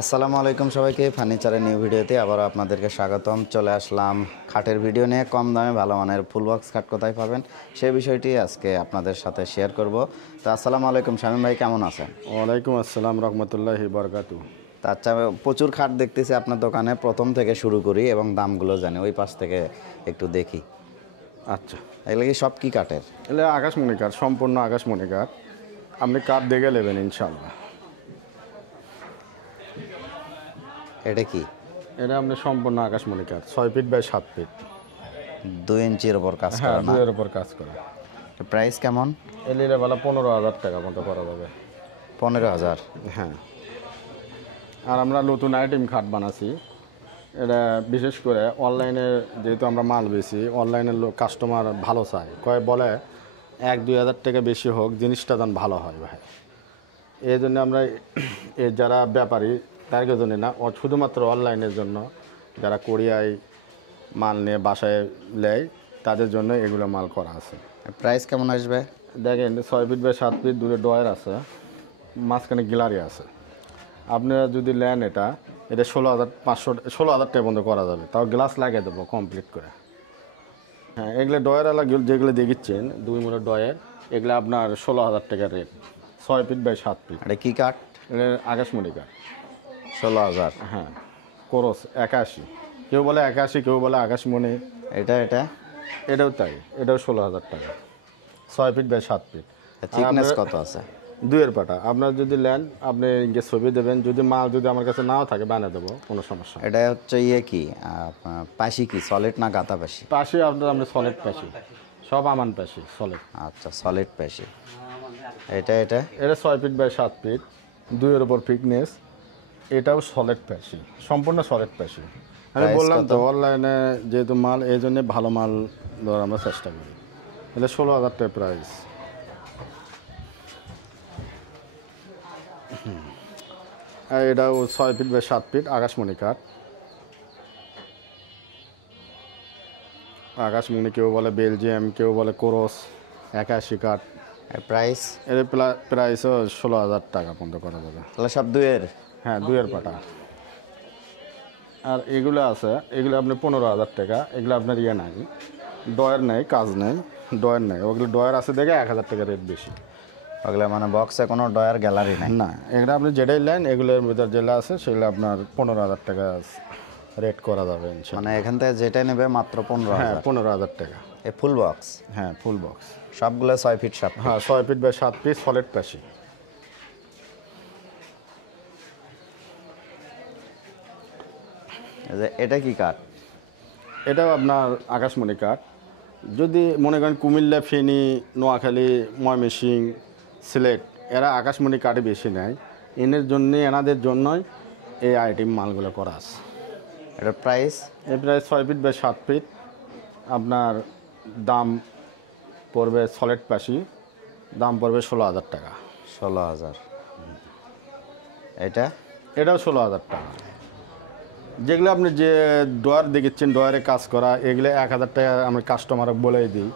আসসালামু আলাইকুম সবাইকে ফার্নিচারের নিউ ভিডিওতে আবার আপনাদেরকে স্বাগতম। চলে আসলাম খাটের ভিডিও নিয়ে। কম দামে ভালো মানের ফুল বক্স খাট কোথায় পাবেন সেই বিষয়টি আজকে আপনাদের সাথে শেয়ার করব। তো আসসালামু আলাইকুম শামীম ভাই, কেমন আছেন? ওয়ালাইকুম আসসালাম রহমতুল্লাহি বরকাতু। তা আচ্ছা, প্রচুর খাট দেখতেছি আপনার দোকানে। প্রথম থেকে শুরু করি এবং দামগুলো জানি, ওই পাশ থেকে একটু দেখি। আচ্ছা, এগুলো কি সব কি কাঠের? এলে আকাশমণি কাঠ, সম্পূর্ণ আকাশমণি কাঠ। আপনি কাঠ দেখে নেবেন ইনশাল্লাহ। এটা কি? এটা আপনি সম্পূর্ণ আকাশমণি কাঠ, 6 ফিট বাই 7 ফিট, 2 ইঞ্চির ওপর কাজ হ্যাঁ, করা না? 2 উপর কাজ করা। প্রাইস কেমন? এলিরে বেলা 15,000 টাকা মতো করা যাবে। 15,000? হ্যাঁ। আর আমরা নতুন আইটেম খাট বানাচ্ছি। এটা বিশেষ করে অনলাইনে, যেহেতু আমরা মাল বেশি, অনলাইনের লোক কাস্টমার ভালো চায়, বলে 1-2 হাজার টাকা বেশি হোক, জিনিসটা যেন ভালো হয় ভাই। এই জন্য আমরা যারা ব্যাপারী তাদের জন্য না, শুধুমাত্র অনলাইনের জন্য, যারা কোরিয়ায় মাল নিয়ে বাসায় নেয় তাদের জন্য এগুলো মাল করা আছে। প্রাইস কেমন আসবে? দেখেন, 6 ফিট বাই 7 ফিট, দূরে ডয়ার আছে, মাঝখানে গ্যালারি আছে। আপনারা যদি নেন এটা 16,500 টাকা পর্যন্ত করা যাবে, তাও গ্লাস লাগিয়ে দেবো কমপ্লিট করে। হ্যাঁ, এগুলো ডয়ারওয়ালা যেগুলো দেখিচ্ছেন 2 মুড়ো ডয়ার, এগুলো আপনার 16,000 টাকার রেট, 6 ফিট বাই 7 ফিট। এটা কি কাঠ? এটা আকাশমণি কাঠ। 16,000? হ্যাঁ, কোরস 81, কেউ বলে 81, কেউ বলে আকাশমণি। এটাও তাই, এটাও 16,000 টাকা, 6 ফিট বাই 7 ফিট। থিকনেস কত আছে? 2 পাটা। আপনার যদি নেন, আপনি ইনকে ছবি দেবেন, যদি মাল যদি আমার কাছে নাও থাকে বানিয়ে দেবো, কোনো সমস্যা। এটা হচ্ছে কি পাশি কি সলিড না গাতা পাশি? পাশে আপনার আমরা সলিড পাশি, সব আমান পাশি সলিড। আচ্ছা, সলিড পাশি। এটা এটা 6 ফিট বাই 7 ফিট, 2 উপর ফিটনেস। এটাও সলিড পাশি, সম্পূর্ণ সলিড পাশি। আমি বললাম তো অনলাইনে যেহেতু মাল, এই জন্যে ভালো মাল দেওয়ার আমরা চেষ্টা করি। এটা 16,000 টাকা প্রাইস। এটাও 6 ফিট বাই 7 ফিট আকাশমণি কাঠ। আকাশমণি কেউ বলে বেলজিয়াম, কেউ বলে কোরস, 81 কাঠ। প্রাইস? এর প্রাইসও 16,000 টাকা পর্যন্ত করা যাবে। তাহলে সব দুয়ের? হ্যাঁ, 2 পাটা। আর এগুলো আছে, এগুলো আপনি 15,000 টাকা। এগুলো আপনার ইয়ে নাই, ডয়ার নেই, কাজ নেই, ডয়ার নেই। ওগুলো ডয়ার আছে দেখে 1,000 টাকা রেট বেশি। ওগুলো মানে বক্সে কোনো ডয়ার গ্যালারি নাই? না, এগুলো আপনি যেটাই নেন, এগুলোর ভিতর যেগুলো আছে সেগুলো আপনার 15,000 টাকা রেট করা যাবে। মানে এখান থেকে যেটা নেবে মাত্র 15,000? হ্যাঁ, 15,000 টাকা। এ ফুল বক্স? হ্যাঁ, ফুল বক্স সবগুলো 6 ফিট 7 ফিট? হ্যাঁ, 6 ফিট বাই 7 ফিট সলিড পাশি। এটা কি কাঠ? এটাও আপনার আকাশমণি কাঠ। যদি মনে করেন কুমিল্লা, ফেনী, নোয়াখালী, ময়মনসিংহ, সিলেট, এরা আকাশমণি কাঠে বেশি নেয়। এনাদের জন্যই এই আইটেম মালগুলো করা আছে। এটা প্রাইস? এই প্রায় 6 ফিট বাই 7 ফিট। আপনার দাম পড়বে সলিড পাশি, দাম পড়বে 16,000 টাকা। 16,000? এটাও 16,000 টাকা। যেগুলো আপনি যে ডয়ার দেখেছেন, ডয়ারে কাজ করা, এগুলো 1,000 টাকা আমি কাস্টমারকে বলেই দিই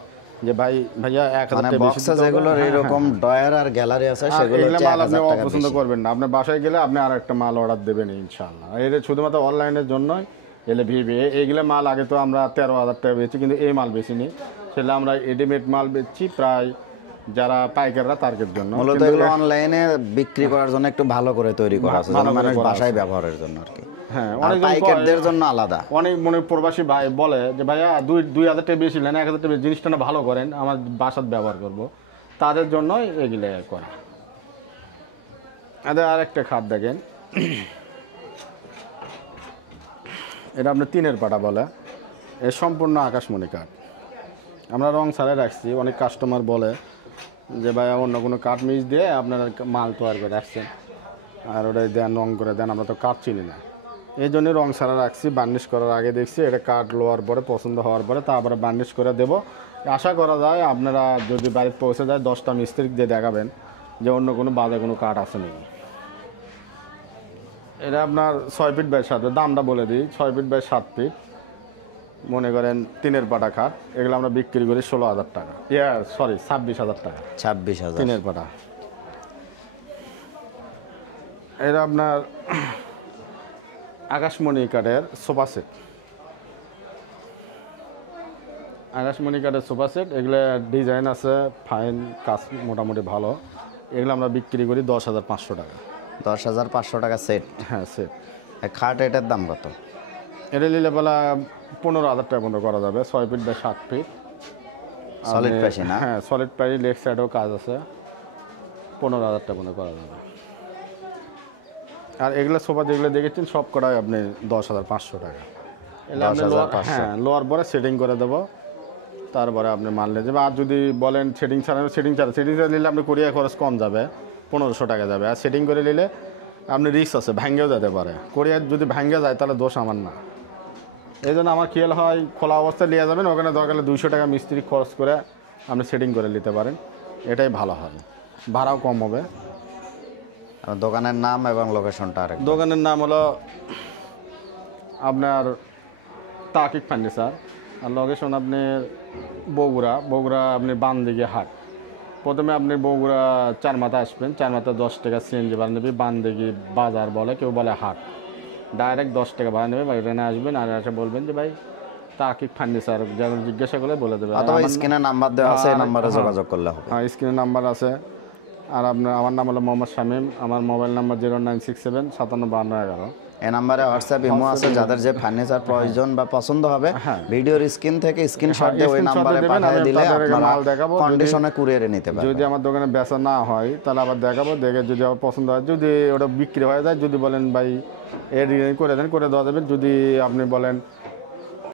যে ভাইয়া 1,000 টাকা বক্সে যেগুলো এরকম ডয়ার আর গ্যালারি আছে সেগুলো মাল আপনি অপছন্দ করবেন না, আপনি বাসায় গেলে আপনি আর একটা মাল অর্ডার দেবেন ইনশাআল্লাহ। এটা শুধুমাত্র অনলাইনের জন্যই। এলে ভিভি এইগুলো মাল আগে তো আমরা 13,000 টাকা বেচি, কিন্তু এই মাল বেশি নিই, সেটা আমরা রেডিমেড মাল বেচছি প্রায় যারা পাইকাররা তাদের জন্য। মূলত এগুলো অনলাইনে বিক্রি করার জন্য একটু ভালো করে তৈরি করা আছে, মানুষ বাসায় ব্যবহারের জন্য আর কি। হ্যাঁ, পাইকারদের জন্য আলাদা। অনেক প্রবাসী ভাই বলে যে ভাইয়া 2,000 টাকা বেশি নেন, 1,000 টাকা জিনিসটা না ভালো করেন, আমার বাসাত ব্যবহার করব, তাদের জন্যই এগুলো করা। আর একটা খাট দেখেন, এটা আপনার 3 পাটা বলে, এ সম্পূর্ণ আকাশমণি কাঠ। আমরা রং ছাড়াই রাখছি। অনেক কাস্টমার বলে যে ভাইয়া অন্য কোনো কাঠ মিক্স দিয়ে আপনারা মাল তৈরি করে রাখছেন, আর ওটাই দেন, রং করে দেন, আমরা তো কাঠ চিনি না, এই জন্যই রং ছাড়া রাখছি। বার্নিশ করার আগে দেখছি এটা কাঠ লোয়ার পরে পছন্দ হওয়ার পরে তারপরে বার্নিশ করে দেবো। আশা করা যায় আপনারা যদি বাড়িতে পৌঁছে যায় 10টা মিস্ত্রি দিয়ে দেখাবেন যে অন্য কোনো বাজে কোনো কাঠ আছে নাকি। এটা আপনার 6 ফিট বাই 7 ফিট, দামটা বলে দিই, 6 ফিট বাই 7 ফিট, মনে করেন 3 পাটা খাট। এগুলো আমরা বিক্রি করি 16,000 টাকা, 26,000 টাকা। 26,000? 3 পাটা। এটা আপনার আকাশমণি কাঠের সোফা সেট, আকাশমণি কাঠের সোফা সেট, এগুলো ডিজাইন আছে, ফাইন কাজ মোটামুটি ভালো। এগুলো আমরা বিক্রি করি 10,500 টাকা। 10,500 টাকা সেট। হ্যাঁ সেট। খাট এটার দাম কত? এটা নিলে বেলা 15,000 টাকা পর্যন্ত করা যাবে, 6 ফিট বাই 7 ফিট। সলিড প্যাশি না? হ্যাঁ সলিড প্যাশি, লেগ সাইডেও কাজ আছে, 15,000 টাকা পর্যন্ত করা যাবে। আর এগুলো সোফা যেগুলো দেখেছেন সব কটাই আপনি 10,500 টাকা। এগুলো আপনি 10,500 হ্যাঁ লোয়ার পরে সেটিং করে দেবো, তারপরে আপনি মাল নিয়ে যাবে। আর যদি বলেন সেটিং ছাড়া নিলে আপনি কুরিয়ার খরচ কম যাবে, 1,500 টাকা যাবে। আর সেটিং করে নিলে আপনি রিস্ক আছে, ভেঙেও যেতে পারে। কুরিয়ার যদি ভেঙে যায় তাহলে দোষ আমার না। এই জন্য আমার খেয়াল হয় খোলা অবস্থায় নিয়ে যাবেন, ওখানে দরকার হলে 200 টাকা মিস্ত্রি খরচ করে আপনি সেটিং করে নিতে পারেন, এটাই ভালো হয়, ভাড়াও কম হবে। আর দোকানের নাম এবং লোকেশনটা আরেক। দোকানের নাম হলো আপনার তাকিক ফার্নিচার, আর লোকেশন আপনার বগুড়া আপনি বানদিঘি হাট। প্রথমে আপনি বগুড়া 4 মাথা আসবেন, 4 মাথা 10 টাকা সিএনজি ভাড়া নেবে, বানদিঘি বাজার বলে, কেউ বলে হাট, ডাইরেক্ট 10 টাকা ভাড়া নেবে। বা এখানে আসবেন আর এসে বলবেন যে ভাই তাকিক ফার্নিচার, যেমন জিজ্ঞাসা করলে বলে দেবে। অথবা স্ক্রিনে নাম্বার দেওয়া আছে, এই নাম্বারে যোগাযোগ করলে হবে। হ্যাঁ স্ক্রিনে নাম্বার আছে। আর আমার নাম হলো মোহাম্মদ শামীম, আমার মোবাইল নাম্বার 0967 575211। এই নাম্বারে হোয়াটসঅ্যাপ ইমো আছে, যাদের যে ফার্নিচার প্রয়োজন বা পছন্দ হবে ভিডিওর স্ক্রিন থেকে স্ক্রিনশট দিয়ে ওই নাম্বারে পাঠিয়ে দিলে আপনারা কন্ডিশনে কুরিয়ারে নিতে পারবেন। যদি আমার দোকানে বেচা না হয় তাহলে আবার দেখাবো, দেখে যদি আমার পছন্দ হয়, যদি ওটা বিক্রি হয়ে যায়, যদি বলেন ভাই এর ডিজাইন করে দেন, করে দেওয়া যাবে। যদি আপনি বলেন